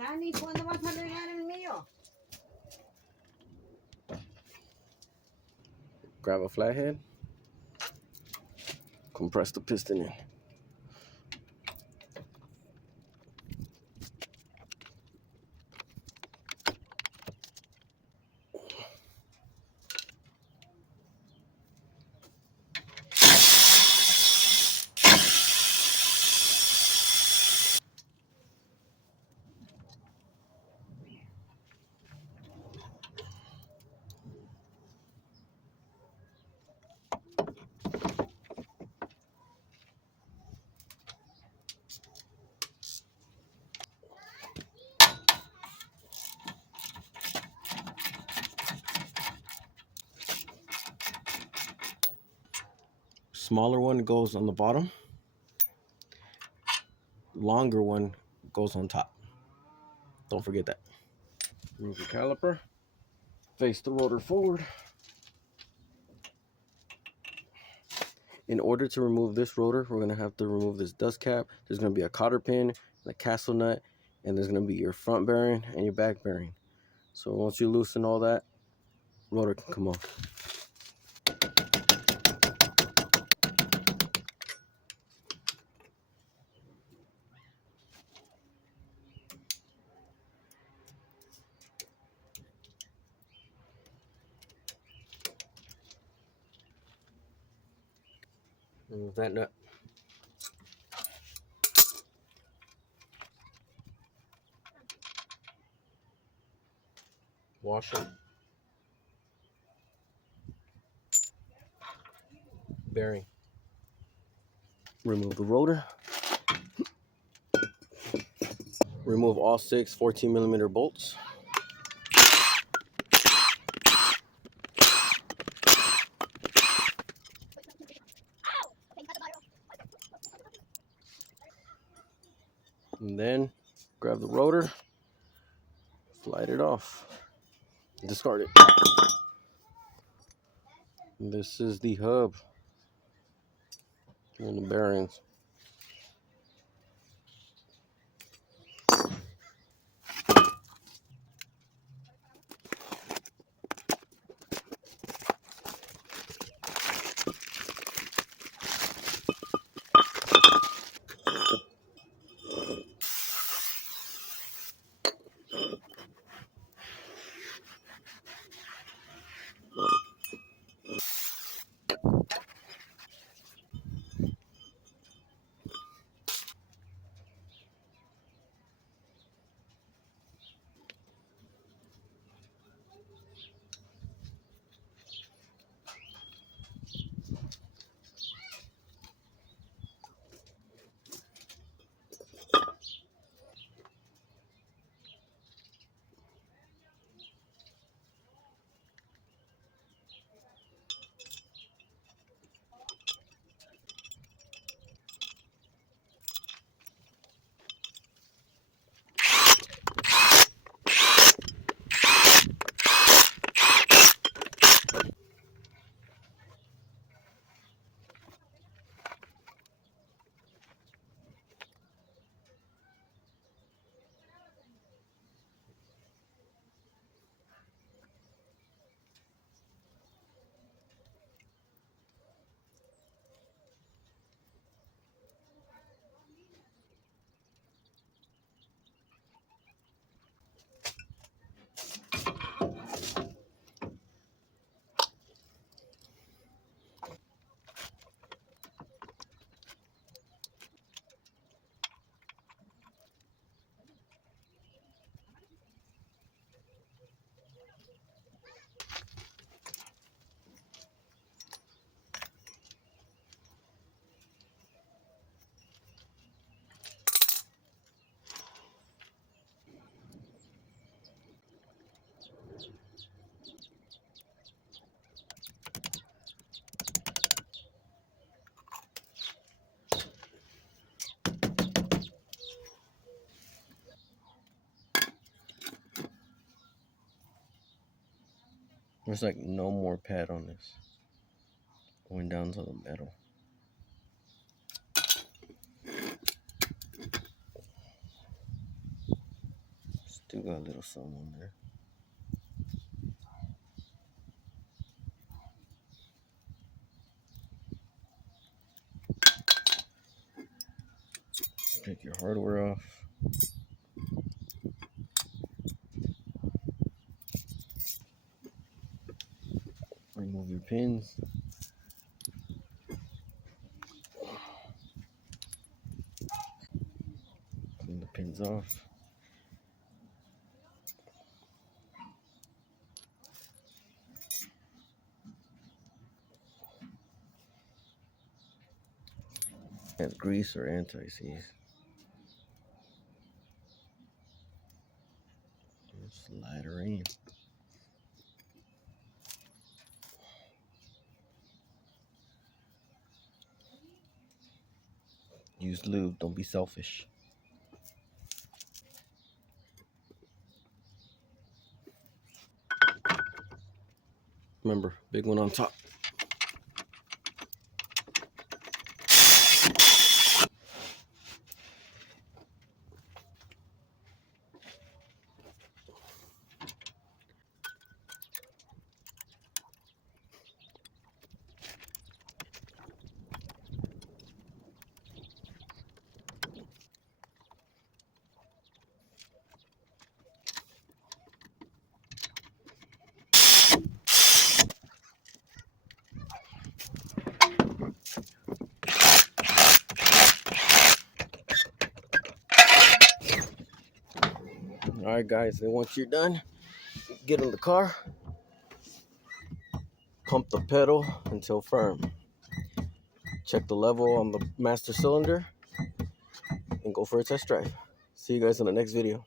Dani, ¿cuándo vas a regar el mío? Grab a flathead, compress the piston in. Smaller one goes on the bottom. Longer one goes on top. Don't forget that. Remove the caliper. Face the rotor forward. In order to remove this rotor, we're going to have to remove this dust cap. There's going to be a cotter pin, and a castle nut, and there's going to be your front bearing and your back bearing. So once you loosen all that, rotor can come off. Remove that nut. Washer. Bearing. Remove the rotor. Remove all 6 14mm bolts. And then grab the rotor, slide it off, discard it. And this is the hub and the bearings. There's like no more pad on this. Going down to the metal. Still got a little something on there. Take your hardware off. Remove your pins. Clean the pins off. And grease or anti-seize. Slide her in. Use lube, don't be selfish. Remember, big one on top. Alright guys, and once you're done, get in the car, pump the pedal until firm. Check the level on the master cylinder and go for a test drive. See you guys in the next video.